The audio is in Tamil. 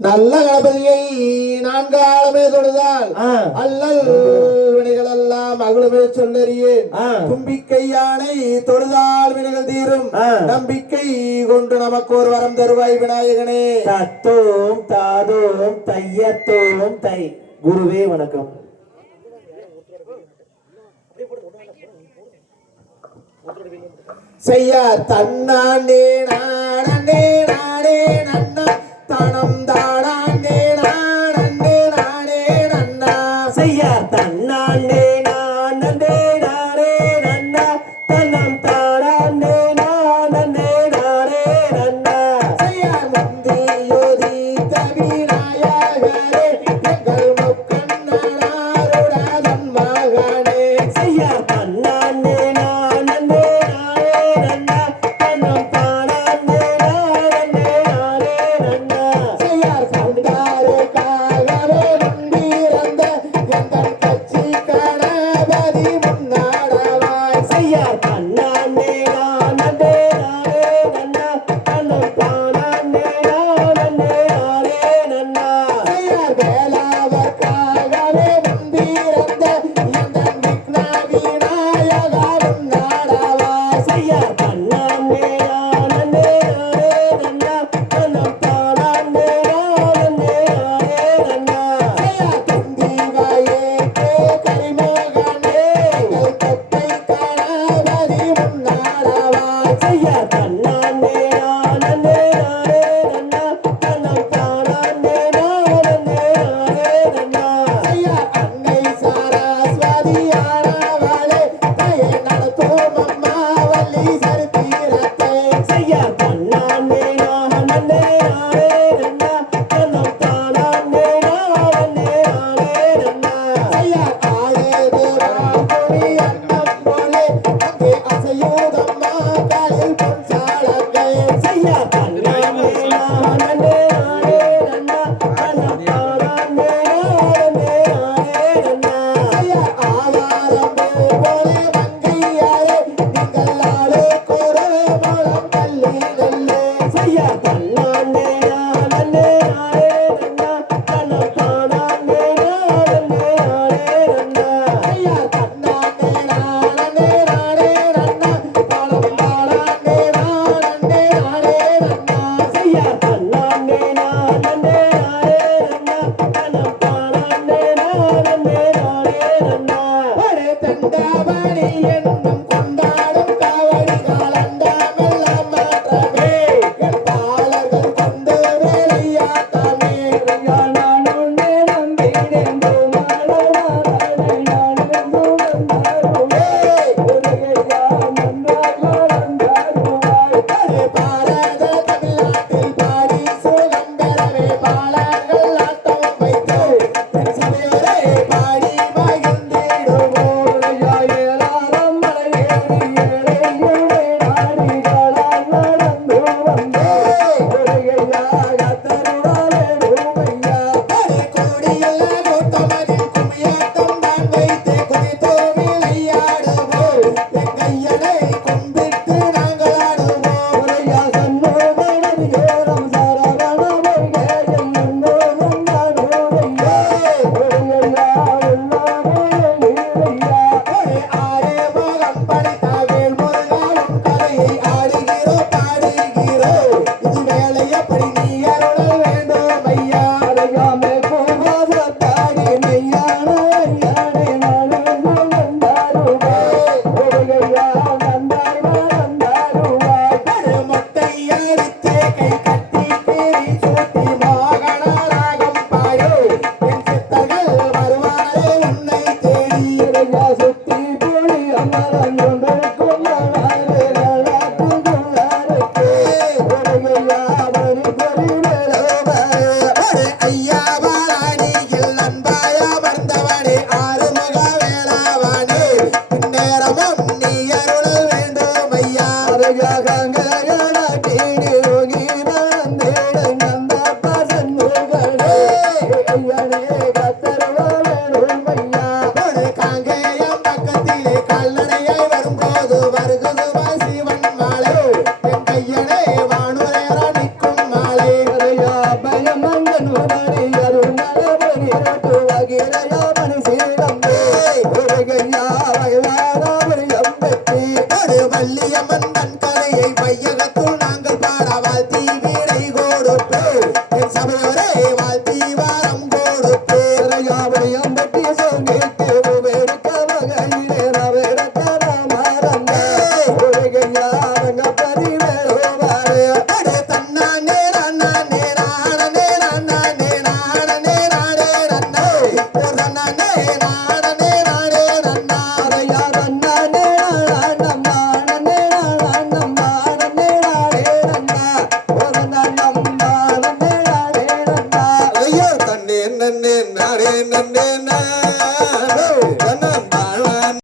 நல்ல கணபதியை நான்காலமே தொழுதால் அல்லல் வினைகள் எல்லாம் அகலுமே சொல்லறியேன். தும்பிக்கை யானை தொழுதால் வினைகள் தீரும். நம்பிக்கை கொண்டு நமக்கு ஒரு வரம் தருவாய் விநாயகனே. தத்தோம் தாதோம் தையத்தோம் தை. குருவே வணக்கம். செய்ய தன்னாண்டே நானே நானே நன்னா தனம் தாடாண்டே நானே நானே நன்னா. செய்ய தன்னாண்டே நானே நானே நன்னா தனம் தாடாண்டே நானே நானே நன்னா. செய்ய முந்தி யோதி தவிநாயகரே எங்கள் முக்கண்ணனாருடன் மகனே. செய்ய தன்னாண்டே நானே நானே நன்னா தனம் தாடாண்டே நானே நானே நன்னா. செய்யார் கண்டாருக்காகவே முன்பிறந்த எங்கள் கட்சி கணபதி முன்னாடவாய். செய்ய தன்னாண்டே நானே நானே நன்னா தனம் தாடாண்டே நானே நானே நன்னா. செய்யார் வேளாவர்க்காகவே முன்பிறந்த எங்கள் விக்ன விநாயகா முன்னாடவாய். செய்ய தன்னாண்டே நானே நானே நன்னா தனம் தாடாண்டே நானே நானே நன்னா. செய்யார் துந்திவாயே கரிமோகனே எங்கள் தத்தை கணபதி முன்னாடவாய். செய்ய தன்னாண்டே நானே நானே நன்னா தனம் தாடாண்டே நானே நானே நன்னா. செய்யார் அன்னை சரஸ்வதியானவளே தயை நடத்தும் அம்மா வள்ளி சரித்திரத்தை. செய்ய தன்னாண்டே நானே நானே நன்னா தனம் தாடாண்டே நானே நானே நன்னா. செய்யார் ஆயது ராமுனி அன்னம் போலே அங்கே அசையூதம்மா காலில் பொன் சாலங்கை. செய்ய தன்னாண்டே நானே நானே நன்னா தனம் தாடாண்டே நானே நானே நன்னா. செய்யார் ஆவாரம் போலே மங்கையாரே நீங்கள் ஆளுக்கொரு முழம் தள்ளி நெல்லே. செய்ய தன்னாண்டே நானே நானே நன்னா தனம் தாடாண்டே நானே நானே நன்னா. செய்யார் தன்னாண்டே நானே நானே நன்னா பலம் பாடாண்டே நானே நானே நன்னா. செய்ய தன்னாண்டே நானே நானே நன்னா தனம் தாடாண்டே நானே நானே நன்னா. ஒரே தண்டாமணி என்னும் கொண்டாடும் காவடி காலண்டாமெல்லாம் மாற்றமே என் பாலர்கள் கொண்டு வேலையாட்டமே. வள்ளியம்மன் தன் கலையை வையகத்துள் நாங்கள் பாட வாழ்த்தி வீடை கொடுப்போம் என் சபையோரே வாழ்த்தி வாரம் கொடுப்போம் யாவரையம்பட்டி சோங்கிட்டு உபேருக்க மகளிரே நவரக்க ராமரங்க உலகையாரங்க பரி